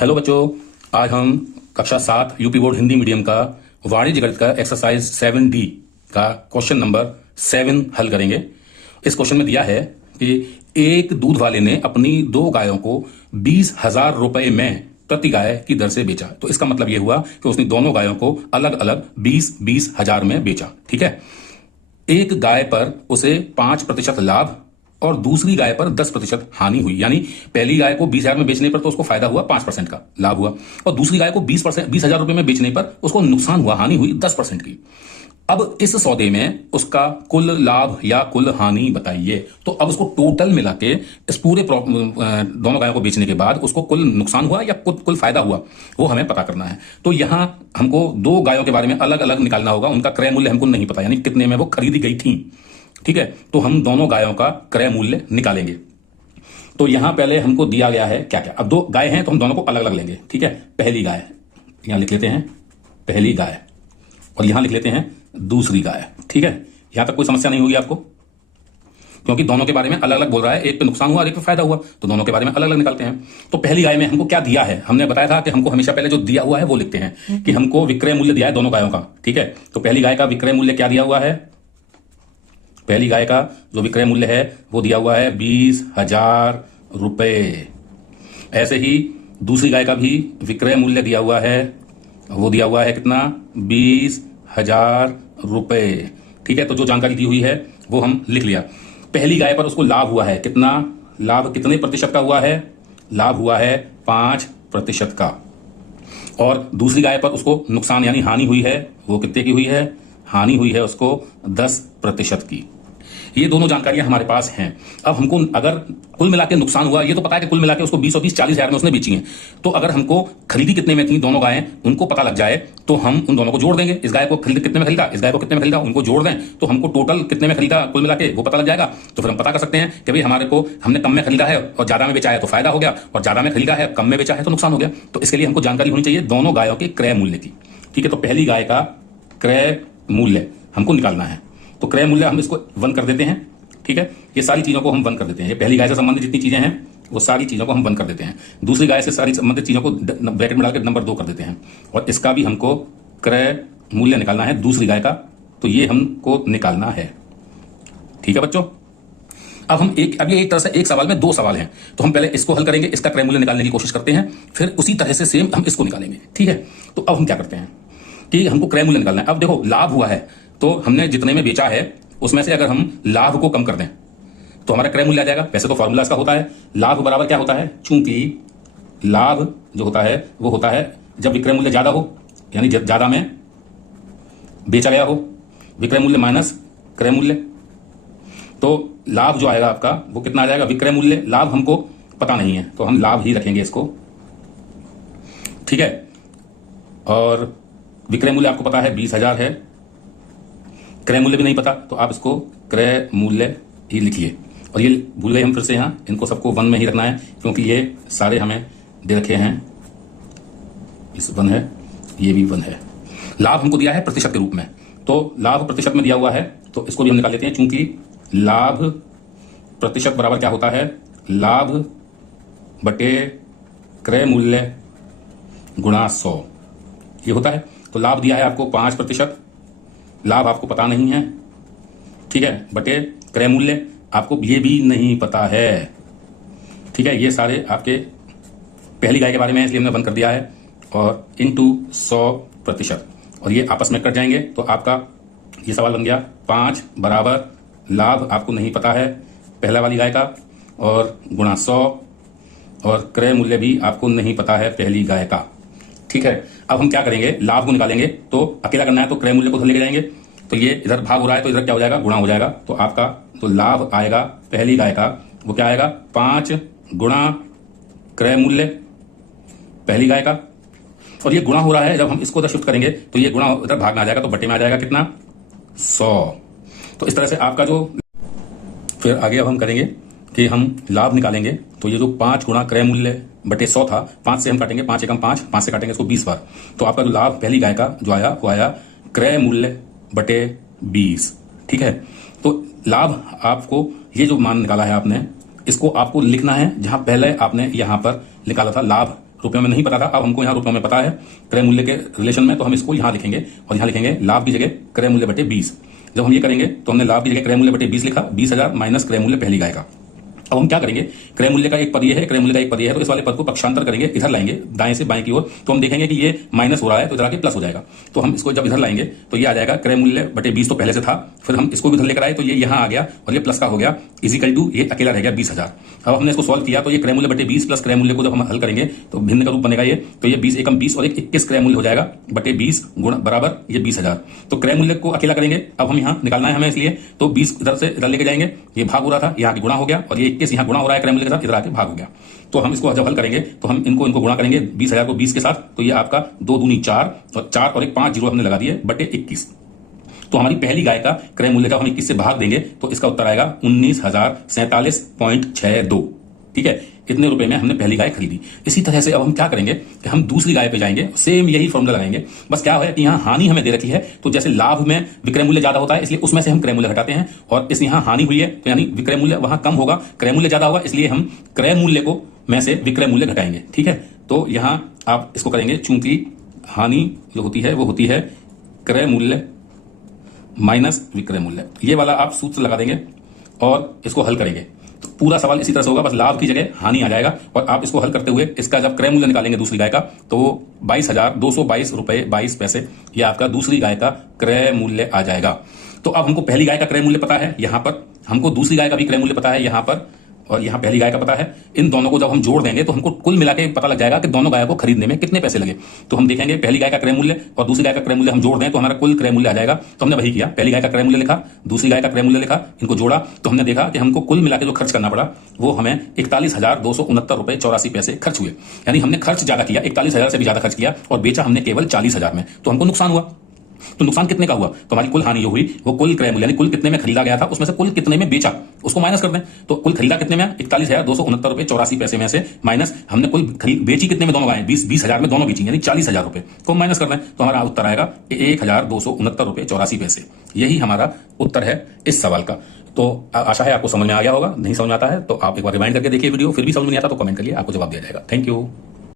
Hello बच्चों, आज हम कक्षा 7 यूपी बोर्ड हिंदी मीडियम का वाणिज्य गणित का एक्सरसाइज 7D का क्वेश्चन नंबर 7 हल करेंगे। इस क्वेश्चन में दिया है कि एक दूध वाले ने अपनी 2 गायों को 20,000 रुपए में प्रति गाय की दर से बेचा। तो इसका मतलब यह हुआ कि उसने दोनों गायों को अलग अलग 20-20 हजार में बेचा। ठीक है, एक गाय पर उसे 5% लाभ और दूसरी गाय पर 10% हानि हुई। यानी पहली गाय को 20,000 में बेचने पर तो उसको फायदा हुआ, 5% का लाभ हुआ, और दूसरी गाय को 20,000 रुपए में बेचने पर उसको नुकसान हुआ, हानि हुई 10% की। अब इस सौदे में उसका कुल लाभ या कुल हानि बताइए। तो अब उसको टोटल मिला के इस पूरे दोनों गायों को बेचने के बाद उसको कुल नुकसान हुआ या कुल फायदा हुआ, वो हमें पता करना है। तो यहां हमको 2 गायों के बारे में अलग अलग निकालना होगा। उनका क्रय मूल्य हमको नहीं पता, यानी कितने में वो खरीदी गई थी। ठीक है, तो हम दोनों गायों का क्रय मूल्य निकालेंगे। तो यहां पहले हमको दिया गया है क्या क्या। अब 2 गाय हैं तो हम दोनों को अलग अलग लेंगे। ठीक है, पहली गाय यहां लिख लेते हैं, पहली गाय, और यहां लिख लेते हैं दूसरी गाय। ठीक है, यहां तक कोई समस्या नहीं होगी आपको, क्योंकि दोनों के बारे में अलग अलग बोल रहा है। एक पे नुकसान हुआ और एक पे फायदा हुआ, तो दोनों के बारे में अलग अलग निकालते हैं। तो पहली गाय में हमको क्या दिया है, हमने बताया था कि हमको हमेशा पहले जो दिया हुआ है वो लिखते हैं कि हमको विक्रय मूल्य दिया है दोनों गायों का। ठीक है, तो पहली गाय का विक्रय मूल्य क्या दिया हुआ है, पहली गाय का जो विक्रय मूल्य है वो दिया हुआ है 20,000 रुपए। ऐसे ही दूसरी गाय का भी विक्रय मूल्य दिया हुआ है, वो दिया हुआ है कितना, 20,000 रुपए। ठीक है, तो जो जानकारी दी हुई है वो हम लिख लिया। पहली गाय पर उसको लाभ हुआ है कितना, लाभ कितने प्रतिशत का हुआ है, लाभ हुआ है 5% का। और दूसरी गाय पर उसको नुकसान यानी हानि हुई है, वो कितने की हुई है, हानि हुई है उसको 10% की। ये दोनों जानकारियां हमारे पास हैं। अब हमको अगर कुल मिला के नुकसान हुआ, ये तो पता है कि कुल मिला के उसको 20 और 20 40 हजार में उसने बेची हैं। तो अगर हमको खरीदी कितने में थी दोनों गायें, उनको पता लग जाए तो हम उन दोनों को जोड़ देंगे। इस गाय को कितने में खरीदा, इस गाय को कितने में खरीदा, उनको जोड़ दें तो हमको टोटल कितने में खरीदा कुल मिला के वो पता लग जाएगा। तो फिर हम पता कर सकते हैं कि भाई हमारे को हमने कम में खरीदा है और ज्यादा में बेचा है तो फायदा हो गया, और ज्यादा में खरीदा है कम में बेचा है तो नुकसान हो गया। तो इसके लिए हमको जानकारी होनी चाहिए दोनों गायों के क्रय मूल्य की। ठीक है, तो पहली गाय का क्रय मूल्य हमको निकालना है। तो क्रय मूल्य हम इसको 1 कर देते हैं। ठीक है, ये सारी चीजों को हम 1 कर देते हैं। ये पहली गाय से संबंधित जितनी चीजें हैं वो सारी चीजों को हम 1 कर देते हैं। दूसरी गाय से सारी संबंधित चीजों को ब्रैकेट में डालकर नंबर 2 कर देते हैं। और इसका भी हमको क्रय मूल्य निकालना है दूसरी गाय का, तो ये हमको निकालना है। ठीक है बच्चों, अब हम अब ये एक तरह से एक सवाल में 2 सवाल हैं, तो हम पहले इसको हल करेंगे, इसका क्रय मूल्य निकालने की कोशिश करते हैं, फिर उसी तरह से सेम हम इसको निकालेंगे। ठीक है, तो अब हम क्या करते हैं कि हमको क्रय मूल्य निकालना है। अब देखो लाभ हुआ है, तो हमने जितने में बेचा है उसमें से अगर हम लाभ को कम कर दें तो हमारा क्रय मूल्य आ जाएगा। वैसे तो फॉर्मूला इसका होता है लाभ बराबर क्या होता है, चूंकि लाभ जो होता है वो होता है जब विक्रय मूल्य ज्यादा हो, यानी ज्यादा में बेचा गया हो, विक्रय मूल्य माइनस क्रय मूल्य। तो लाभ जो आएगा आपका वो कितना आ जाएगा, विक्रय मूल्य, लाभ हमको पता नहीं है तो हम लाभ ही रखेंगे इसको। ठीक है, और विक्रय मूल्य आपको पता है 20,000 है, क्रय मूल्य भी नहीं पता तो आप इसको क्रय मूल्य ही लिखिए। और ये भूल गए हम फिर से, यहां इनको सबको 1 में ही रखना है क्योंकि ये सारे हमें दे रखे हैं। इस 1 है, ये भी 1 है। लाभ हमको दिया है प्रतिशत के रूप में, तो लाभ प्रतिशत में दिया हुआ है तो इसको भी हम निकाल लेते हैं। चूंकि लाभ प्रतिशत बराबर क्या होता है, लाभ बटे क्रय मूल्य गुणा 100 ये होता है। तो लाभ दिया है आपको 5%, लाभ आपको पता नहीं है। ठीक है, बटे क्रय मूल्य आपको ये भी नहीं पता है। ठीक है, ये सारे आपके पहली गाय के बारे में है इसलिए हमने 1 कर दिया है, और इनटू 100%, और ये आपस में कट जाएंगे तो आपका ये सवाल बन गया 5 बराबर लाभ आपको नहीं पता है पहला वाली गाय का, और गुणा 100, और क्रय मूल्य भी आपको नहीं पता है पहली गाय का। ठीक है, अब हम क्या करेंगे, लाभ को निकालेंगे तो अकेला करना है तो क्रय मूल्य को लेके जाएंगे, तो ये इधर भाग हो रहा है तो इधर क्या हो जाएगा, गुणा हो जाएगा। तो आपका तो लाभ आएगा पहली गाय का वो क्या आएगा, 5 गुणा क्रय मूल्य पहली गाय का, और ये गुणा हो रहा है। जब हम इसको इधर शिफ्ट करेंगे तो ये गुणा इधर भाग में आ जाएगा तो बटे में आ जाएगा कितना, 100। तो इस तरह से आपका जो फिर आगे अब हम करेंगे कि हम लाभ निकालेंगे। तो ये जो 5 गुणा क्रय मूल्य बटे 100 था, 5 से हम काटेंगे, 5 एकम 5, 5 से काटेंगे इसको 20 बार, तो आपका जो लाभ पहली गाय का जो आया वो आया क्रय मूल्य बटे 20। ठीक है, तो लाभ आपको ये जो मान निकाला है आपने, इसको आपको लिखना है जहां पहले आपने यहां पर निकाला था लाभ रुपयों में नहीं पता था, अब हमको यहाँ रुपयों में पता है क्रय मूल्य के रिलेशन में, तो हम इसको यहाँ लिखेंगे और यहाँ लिखेंगे लाभ की जगह क्रय मूल्य बटे 20। जब हम ये करेंगे तो हमने लाभ की जगह क्रय मूल्य बटे 20 लिखा, 20,000 माइनस क्रय मूल्य पहली गाय का। अब हम क्या करेंगे, क्रय मूल्य का एक पद ये है, क्रय मूल्य का एक पद ये है, तो इस वाले पद को पक्षांतर करेंगे, इधर लाएंगे दाएं से बाएं की ओर, तो हम देखेंगे कि ये माइनस हो रहा है तो इधर आके प्लस हो जाएगा। तो हम इसको जब इधर लाएंगे तो ये आ जाएगा क्रय मूल्य बटे 20 तो पहले से था, फिर हम इसको भी इधर लेकर आए तो ये यहाँ आ गया और ये प्लस का हो गया, इजिकल टू ये अकेला रह गया 20,000। अब हमने इसको सॉल्व किया तो ये क्रय मूल्य बटे 20 प्लस क्रय मूल्य को जब हम हल करेंगे तो भिन्न का रूप बनेगा ये, तो ये 20 एकम 20 और एक 21 क्रय मूल्य हो जाएगा बटे 20 गुण बराबर ये 20,000। तो क्रय मूल्य को अकेला करेंगे, अब हम यहाँ निकालना है हमें, इसलिए तो 20 इधर से इधर लेके जाएंगे, ये भाग हो रहा था यहाँ गुणा हो गया और ये 21 यहाँ गुणा हो रहा है क्रय मूल्य के साथ, इधर आके भाग हो गया। तो हम इसको जब हल करेंगे तो हम इनको गुणा करेंगे 20,000 को 20 के साथ, तो ये आपका 2 दूनी 4 और 4 और एक 5 जीरो हमने लगा दिए बटे 21। तो हमारी पहली गाय का क्रय मूल्य का हम 21 से भाग देंगे तो इसका उत्तर आएगा 19,047.62। ठीक है, इतने रुपए में हमने पहली गाय खरीदी। इसी तरह से अब हम क्या करेंगे कि हम दूसरी गाय पे जाएंगे, सेम यही फॉर्मूला लगाएंगे, बस क्या है कि यहाँ हानि हमें दे रखी है, तो जैसे लाभ में विक्रय मूल्य ज्यादा होता है इसलिए उसमें से हम क्रय मूल्य घटाते हैं, और इस यहाँ हानि हुई है तो यानी विक्रय मूल्य वहां कम होगा, क्रय मूल्य ज्यादा होगा, इसलिए हम क्रय मूल्य को में से विक्रय मूल्य घटाएंगे। ठीक है, तो यहाँ आप इसको करेंगे, चूंकि हानि जो होती है वो होती है क्रय मूल्य माइनस विक्रय मूल्य, ये वाला आप सूत्र लगा देंगे और इसको हल करेंगे। तो पूरा सवाल इसी तरह से होगा, बस लाभ की जगह हानि आ जाएगा, और आप इसको हल करते हुए इसका जब क्रय मूल्य निकालेंगे दूसरी गाय का तो 22,222 रुपए 22 पैसे ये आपका दूसरी गाय का क्रय मूल्य आ जाएगा। तो अब हमको पहली गाय का क्रय मूल्य पता है, यहां पर हमको दूसरी गाय का भी क्रय मूल्य पता है यहां पर, और यहाँ पहली गाय का पता है। इन दोनों को जब हम जोड़ देंगे तो हमको कुल मिला के पता लग जाएगा कि दोनों गायों को खरीदने में कितने पैसे लगे। तो हम देखेंगे पहली गाय का क्रय मूल्य और दूसरी गाय का क्रय मूल्य हम जोड़ दें तो हमारा कुल क्रय मूल्य आ जाएगा। तो हमने वही किया, पहली गाय का क्रय मूल्य लिखा, दूसरी गाय का क्रय मूल्य लिखा, इनको जोड़ा तो हमने देखा कि हमको कुल मिला के जो खर्च करना पड़ा वो हमें 41,269 रुपए 84 पैसे खर्च हुए। यानी हमने खर्च ज्यादा किया, 41,000 से भी ज्यादा खर्च किया और बेचा हमने केवल 40,000 में, तो हमको नुकसान हुआ। तो नुकसान कितने का हुआ, तो हमारी कुल हानि जो हुई वो कुल क्रय मूल्य यानी कुल कितने में खरीदा गया था उसमें से कुल कितने में बेचा उसको माइनस कर दें। तो कुल खरीदा कितने में, 41,269 रुपए 84 पैसे में से माइनस हमने कुल बेची कितने में, दोनों गायें 20,000 में दोनों बेची यानी 40,000 रुपए को माइनस कर दें तो हमारा उत्तर आएगा 1,269 रुपए 84 पैसे। यही हमारा उत्तर है इस सवाल का। तो आशा है आपको समझ में आ गया होगा, नहीं समझ में आता है तो आप एक बार रिवाइंड करके देखिए वीडियो, फिर भी समझ में नहीं आता तो कमेंट करिए, आपको जवाब दिया जाएगा। Thank you.